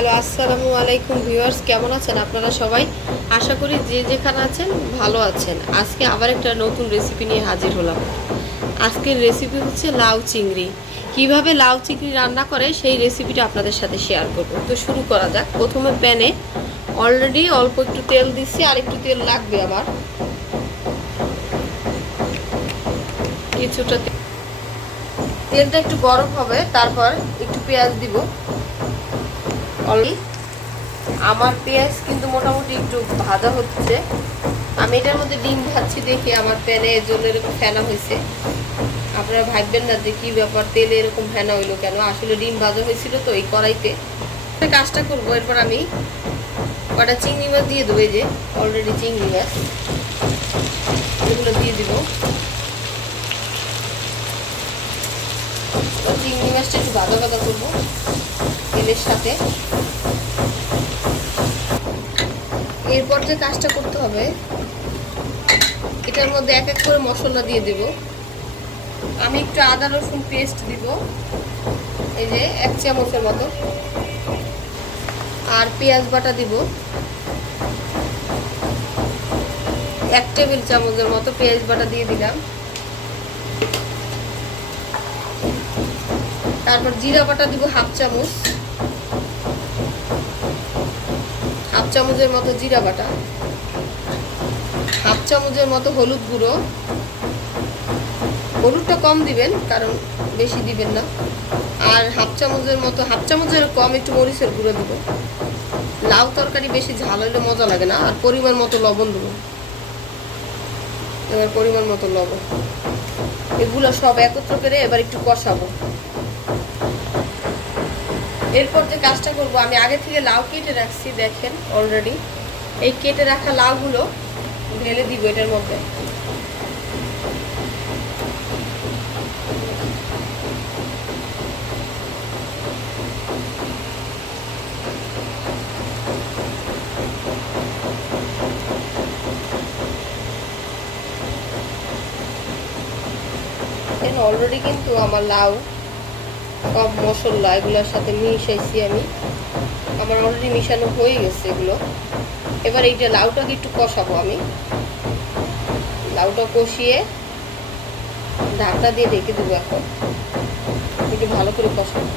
Hello, আসসালামু আলাইকুম viewers, কেমন আছেন আপনারা সবাই? আশা করি যে যেখানে আছেন ভালো আছেন। আজকে আবার একটা নতুন রেসিপি নিয়ে হাজির হলাম। আজকের রেসিপি হচ্ছে লাউ চিংড়ি। কিভাবে লাউ চিংড়ি রান্না করে সেই রেসিপিটা আপনাদের সাথে শেয়ার করব। তো শুরু করা যাক। প্রথমে প্যানে অলরেডি অল্প একটু তেল দিচ্ছি, আর একটু তেল লাগবে আমার, কিছুটা তেলটা একটু গরম হবে। তারপর একটু পেঁয়াজ দিব। অলরেডি আমার পেঁয়াজ কিন্তু মোটামুটি একটু ভাজা হচ্ছে। আমি এটার মধ্যে ডিম ভাজছি দেখে আমার প্যানে এর জন্য এরকম ফেনা হয়েছে। আপনারা ভাববেন না যে কী ব্যাপার, তেলে এরকম ফেনা হইলো কেন, আসলে ডিম ভাজা হয়েছিল তো এই কড়াইতে। কাজটা করবো, এরপর আমি কটা চিংড়ি মাছ দিয়ে দেবো। এই যে অলরেডি চিংড়ি মাছ, এগুলো দিয়ে দিব। চিংড়ি মাছটা একটু ভাজা ভাজা করবো তেলের সাথে। এরপর যে কাজটা করতে হবে, এটার মধ্যে এক এক করে মশলা দিয়ে দেব। আমি একটু আদা রসুন পেস্ট দিব, এই যে 1 চামচের মতো, আর পেঁয়াজ বাটা দিব 1 টেবিল চামচের মতো পেঁয়াজ বাটা দিয়ে দিলাম। তারপর জিরা বাটা দিব 1/2 চামচ, 1/2 চামচের মতো জিরা বাটা, 1/2 চামচের মতো হলুদ গুঁড়ো। হলুদটা কম দিবেন কারণ বেশি দিবেন না। আর 1/2 চামচের মতো, 1/2 চামচের কম একটু মরিচের গুঁড়ো দিব। লাউ তরকারি বেশি ঝাল হলে মজা লাগে না। আর পরিমাণ মতো লবণ দেবো। এবার পরিমাণ মতো লবণ, এগুলো সব একত্র করে এবার একটু কষাবো। এরপর যে কাজটা করব, আমি আগে থেকে লাউ কেটে রাখছি, দেখেন অলরেডি। এই কেটে রাখা লাউগুলো ঢেলে দিব এটার মধ্যে। অলরেডি কিন্তু আমার লাউ সব মশলা এগুলোর সাথে মিশাইছি আমি, আমার অলরেডি মিশানো হয়ে গেছে এগুলো। এবার এইটা লাউটাকে একটু কষাবো আমি। লাউটা কষিয়ে ঢাকনা দিয়ে ঢেকে দেবো। এখন একটু ভালো করে কষাবো।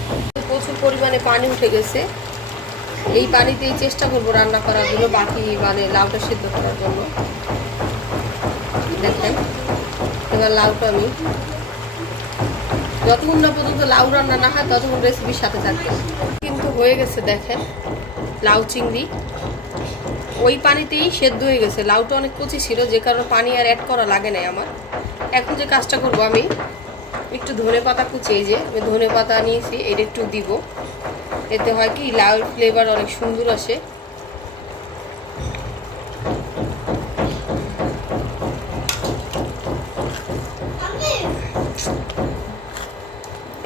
প্রচুর পরিমাণে পানি উঠে গেছে। এই পানিতেই চেষ্টা করবো রান্না করার জন্য, বাকি মানে লাউটা সিদ্ধ করার জন্য। দেখেন এবার লাউটা আমি যতক্ষণ না পর্যন্ত লাউ রান্না না হয় ততক্ষণ রেসিপির সাথে থাকবে। কিন্তু হয়ে গেছে, দেখেন লাউ চিংড়ি ওই পানিতেই সেদ্ধ হয়ে গেছে। লাউটা অনেক কচি ছিল, যে কারণে পানি আর অ্যাড করা লাগে নাই আমার। এখন যে কাজটা করব, আমি একটু ধনে পাতা কুচি, এই যে আমি ধনে পাতা নিয়েছি, এটা একটু দিব। এতে হয় কি লাউর ফ্লেভার অনেক সুন্দর আসে।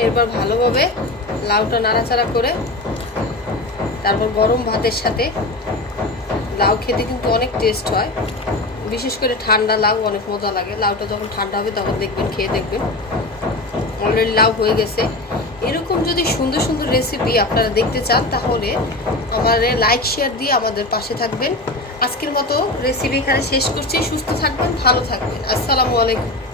এরপর ভালোভাবে লাউটা নাড়াচাড়া করে তারপর গরম ভাতের সাথে। লাউ খেতে কিন্তু অনেক টেস্ট হয়, বিশেষ করে ঠান্ডা লাউ অনেক মজা লাগে। লাউটা যখন ঠান্ডা হবে তখন দেখবেন, খেয়ে দেখবেন। অলরেডি লাউ হয়ে গেছে। এরকম যদি সুন্দর সুন্দর রেসিপি আপনারা দেখতে চান তাহলে আমাদের লাইক শেয়ার দিয়ে আমাদের পাশে থাকবেন। আজকের মতো রেসিপি এখানে শেষ করছি। সুস্থ থাকবেন, ভালো থাকবেন। আসসালামু আলাইকুম।